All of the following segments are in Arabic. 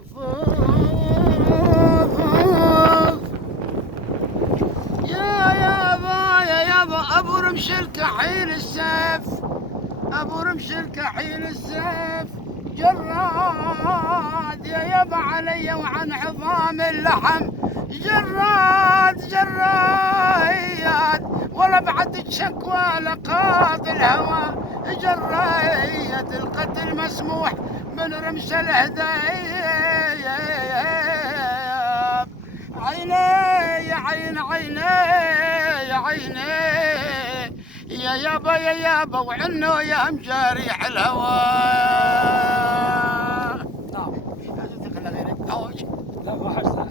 أوف أوف أوف. يا يابا أبو رمش الكحيل السيف، أبو رمش الكحيل السيف جراد يا يابا علي وعن عظام اللحم جراد ولا بعد شكوى لقاضي الهوى جرية القتل مسموح من رمش الهدايا. عيني يا عيني يا يابا وعنه يا مجاريح الهوى. نعم. لازم تخلى غيرك هوش. لا ما حاجة.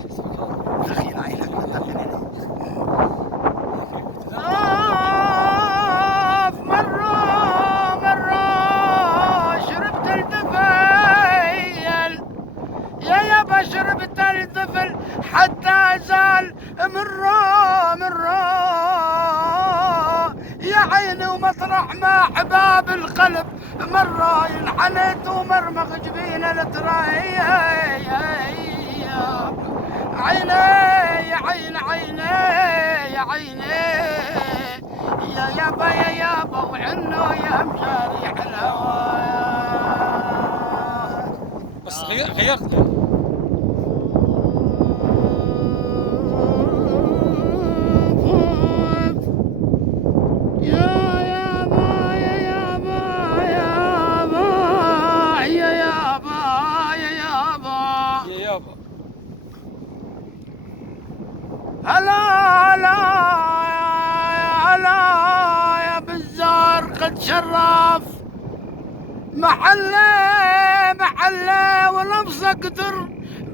دخيل عينك ما تخليني. مرة شربت الدفيل يا يابا شربت الدفل حتى زال مرة يا عيني ومطرح ما حباب القلب مرة ينحنت ومرمغ جبين التراي. عيني يا يابا وعنه يا مجاريح الهوى. بس غيرت هلا يا بالزار قد شرف محله ولبس قدر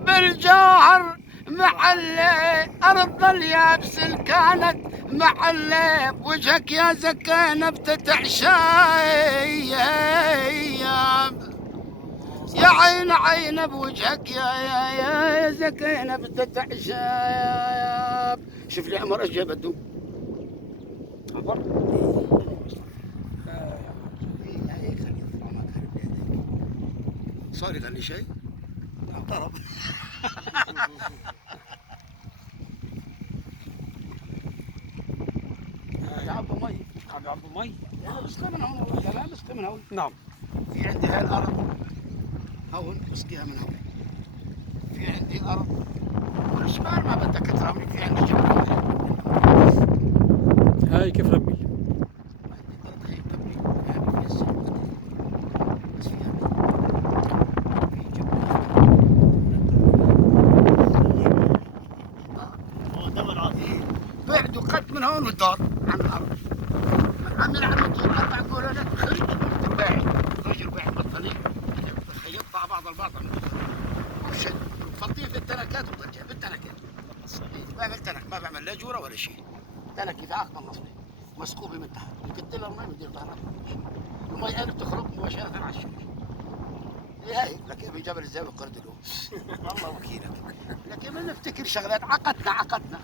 بالجوهر محله أرض اليابس كانت محله بوجهك يا زكينة بتتعشاي يا عين بوجهك يا زكينة بتتعشاي. شوف لي عمر ايش جابته عمر. صار يغني شيء ضرب. عبوا مي اسقي من هون والله. لا اسقي من هون. نعم. في عندي هاي الارض هون اسقيها من هون. في عندي ارض والجبال ما بدك ترمي. في عندي جبل هاي كيف ربي؟ بعد وقد من هون والدار عن الارض عم يلعب طول 4 كولونات خرج الباعي رجل باعي بطلين يقطع بعض البعض وشد فلطيه في التنكات وترجع بالتنكات. بعمل تنك ما بعمل لا جوره ولا شيء. تنك اذا عقب النصبي مسكوبه من تحت يقتل المي ويدير ظهرها. المي انا بتخرج مباشره على الشمس. هاي لكن بجبل الزاويه قردلو والله وكيلك. لكن ما نفتكر شغلات عقدنا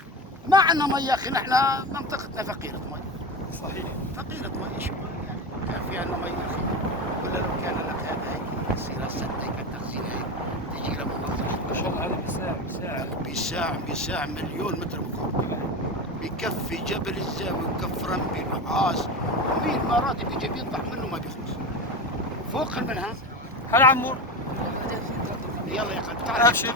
ما عندنا مي يا اخي. نحن منطقتنا فقيره مي. صحيح. فقيره مي شو يعني كان في عندنا مي يا اخي ولا لو كان لك هذا هيك يصير هسه هيك التخزين هيك تجي لما ما شاء الله هذا بيساع مليون متر مكعب. بكفي جبل الزاويه وكف رمبي نحاس ومين ما راضي بيجي بيطلع منه ما بيخلص فوق منها. هلا عمور. يلا يا قلبي تعال ابشر.